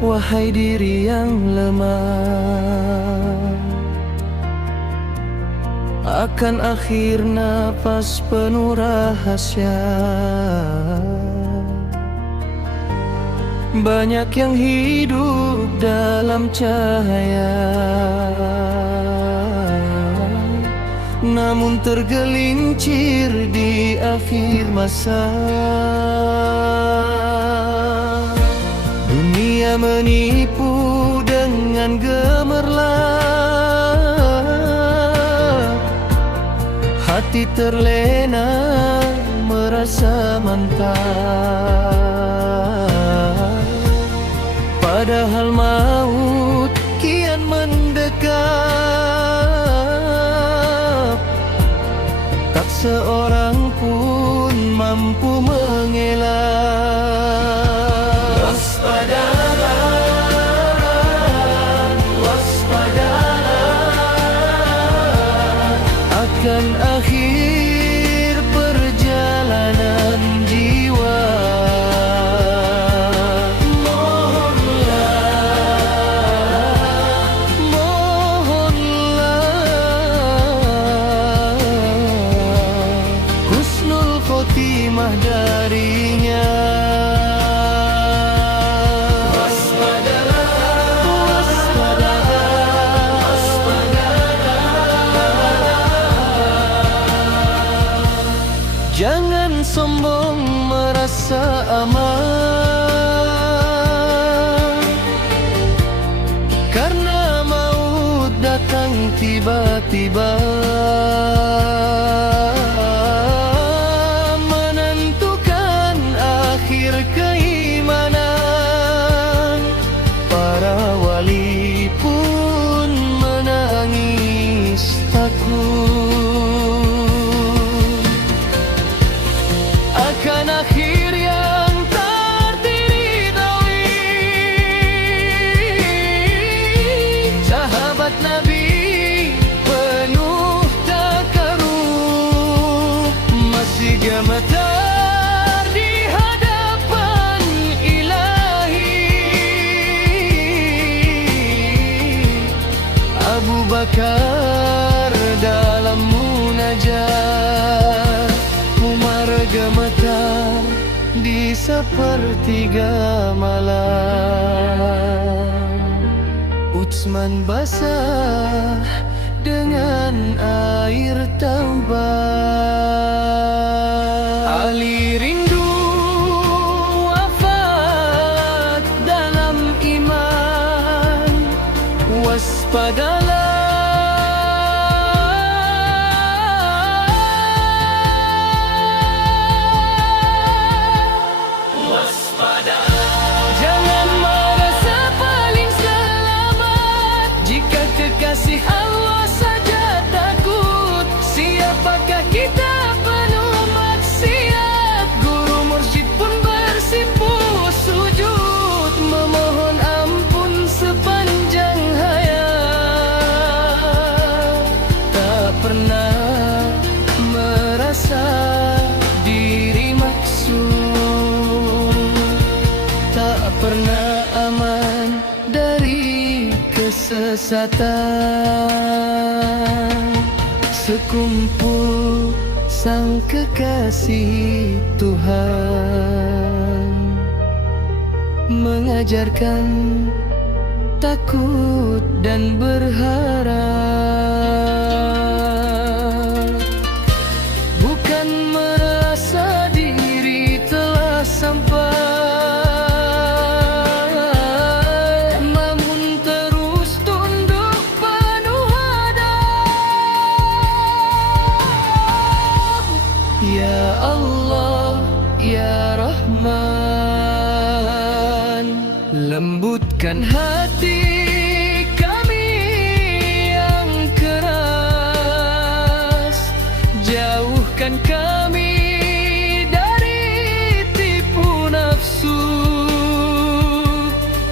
Wahai diri yang lemah, akan akhir nafas penuh rahasia. Banyak yang hidup dalam cahaya, namun tergelincir di akhir masa. Dunia menipu dengan gemerlap, hati terlena merasa mantap. Padahal maut kian mendekat, tak seorang pun mampu mengelak. Waspadalah, waspadalah, akan akhir perjalanan jiwa. Khotimah darinya. Waspadalah, waspadalah, waspadalah. Jangan sombong merasa aman, karena maut datang tiba-tiba. Keimanan para wali pun menangis takut akan akhir yang tertidawi. Sahabat Nabi penuh takaruf, masih gemetar Abu Bakar dalam munajat, Umar gemetar di sepertiga malam, Utsman basah dengan air taubat. Ali rindu wafat dalam iman. Waspadalah, waspadalah. Jangan merasa paling selamat jika kekasih Allah saja takut. Siapakah kita penuh maksiat? Guru mursyid pun bersimpu sujud, memohon ampun sepanjang pernah merasa diri maksud, tak pernah aman dari kesesatan. Sekumpul sang kekasih Tuhan mengajarkan takut dan berharap, bukan merasa diri telah sampai, namun terus tunduk penuh hadap. Ya Allah, Ya Rahman, lembutkan hati kami yang keras, jauhkan kami dari tipu nafsu.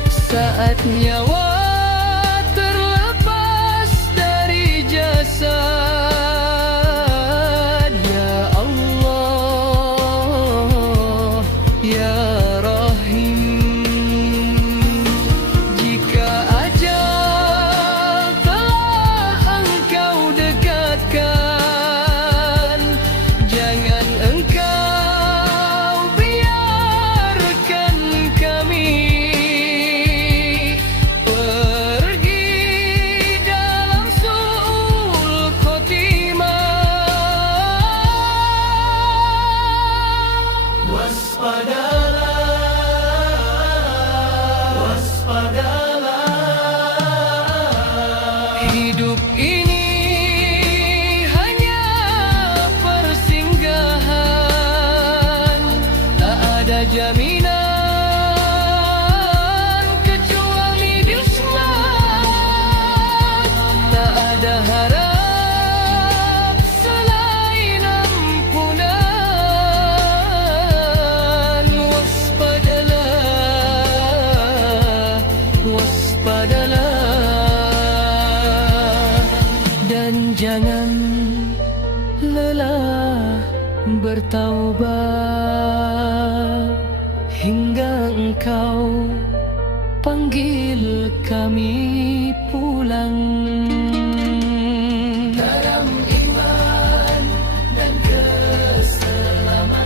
Saat nyawa terlepas dari jasad, Ya Allah, Ya Rahim, Hidup ini hanya persinggahan, tak ada jaminan kecuali di selamat. Tak ada harap selain ampunan. Waspadalah, waspadalah, dan jangan lelah bertaubat hingga engkau panggil kami pulang. Dalam iman dan keselamatan,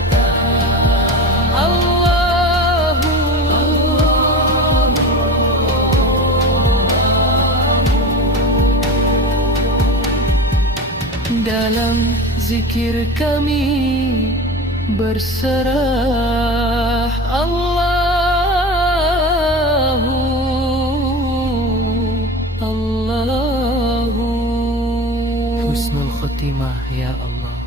Allahu dalam zikir kami berserah. Allahu, Allahu. Husnul khotimah ya Allah.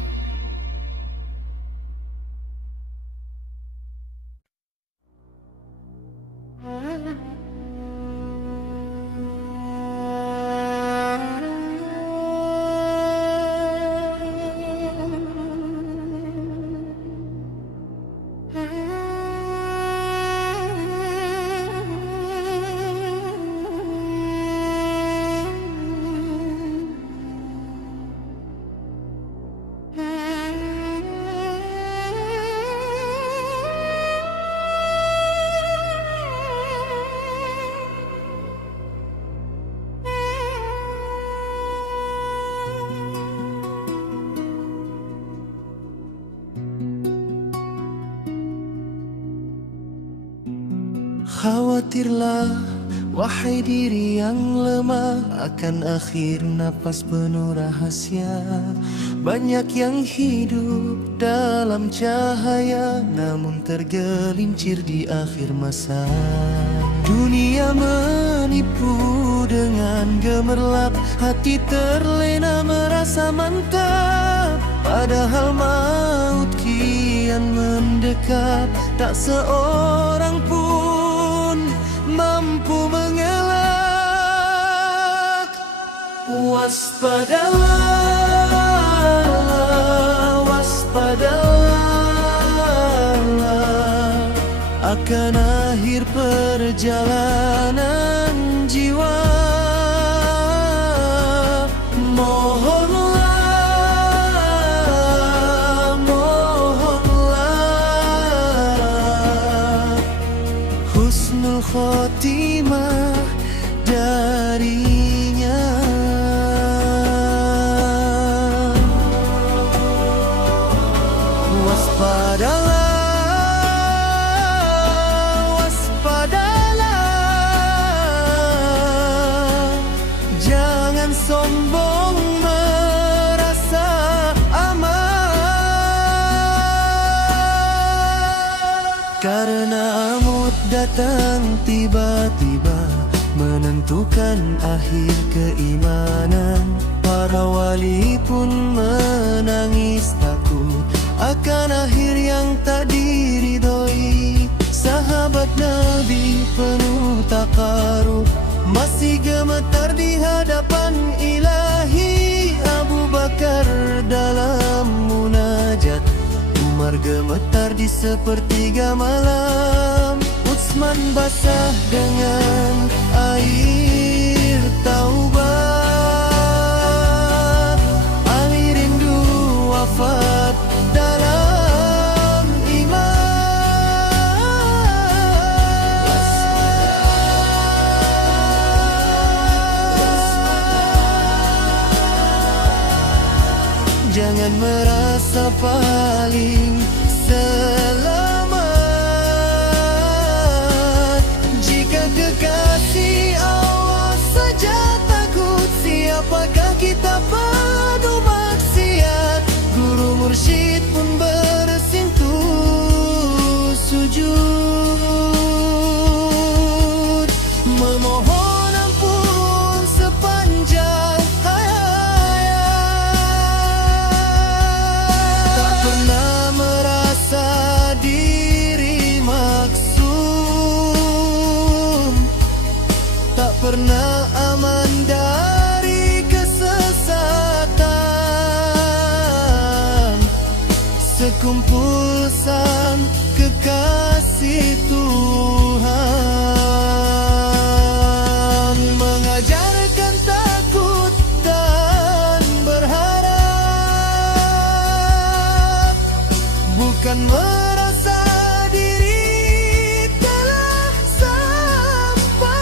Khawatirlah, wahai diri yang lemah, akan akhir napas penuh rahasia. Banyak yang hidup dalam cahaya, namun tergelincir di akhir masa. Dunia menipu dengan gemerlap, hati terlena merasa mantap. Padahal maut kian mendekat, tak seorang pun mampu mengelak. Waspadalah, waspadalah akan akhir perjalanan jiwa. Mohonlah, mohonlah husnul khotimah darinya. Waspadalah, waspadalah, jangan sombong merasa aman. Karena maut datang tiba-tiba, menentukan akhir keimanan. Para wali pun menangis takut akan akhir yang tak diridhoi. Sahabat Nabi penuh takarub, masih gemetar di hadapan Ilahi. Abu Bakar dalam munajat, Umar gemetar di sepertiga malam. Utsman basah dengan air taubat. Ali rindu wafat dalam iman. Jangan merasa paling selamat jika kekasih Allah saja takut. Siapakah kita penuh maksiat? Guru mursyid pun bersimpuh sujud, memohon ampun sepanjang hayat. berkumpul sang kekasih Tuhan, mengajarkan takut dan berharap, bukan merasa diri telah sampai,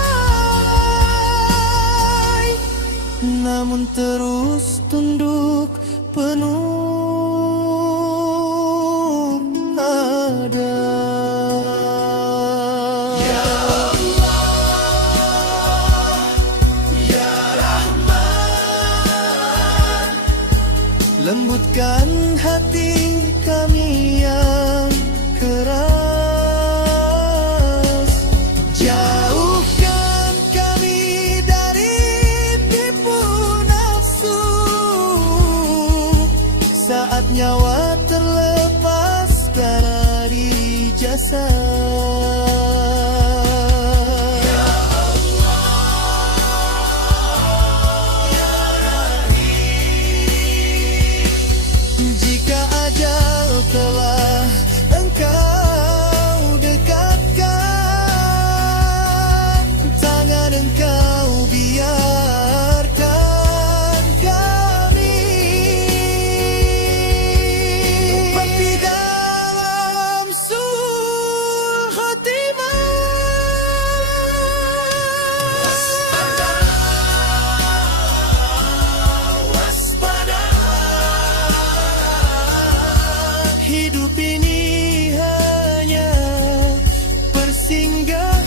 namun terus tunduk penuh adab. Ya Allah, Ya Rahman, lembutkan hati kami yang keras, jauhkan kami dari tipu nafsu saat nyawa terlepas dari jasad. Ya Allah, Ya Rahim, jika ajal telah engkau dekatkan, tangan engkau biarkan kami seperti dalam sul khotimah. Waspada, hidup ini hanya persinggahan,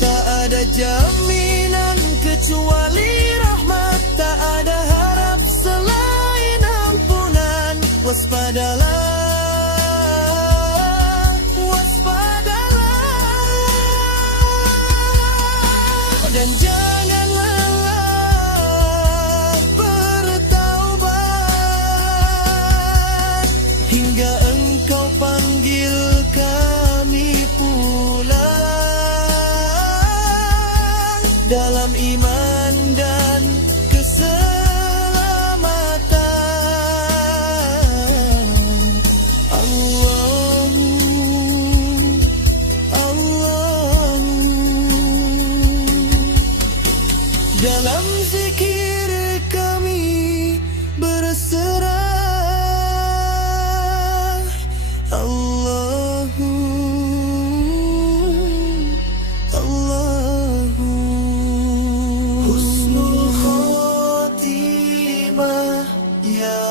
tak ada jaminan kecuali rahmat, tak ada harap selain ampunan. Waspadalah, waspadalah, dan jangan lelah bertaubat hingga engkau panggil kami pulang dalam iman dan keselamatan. Allahu, Allahu, dalam zikir kami berserah. Allahu, Allahu, husnul khotimah ya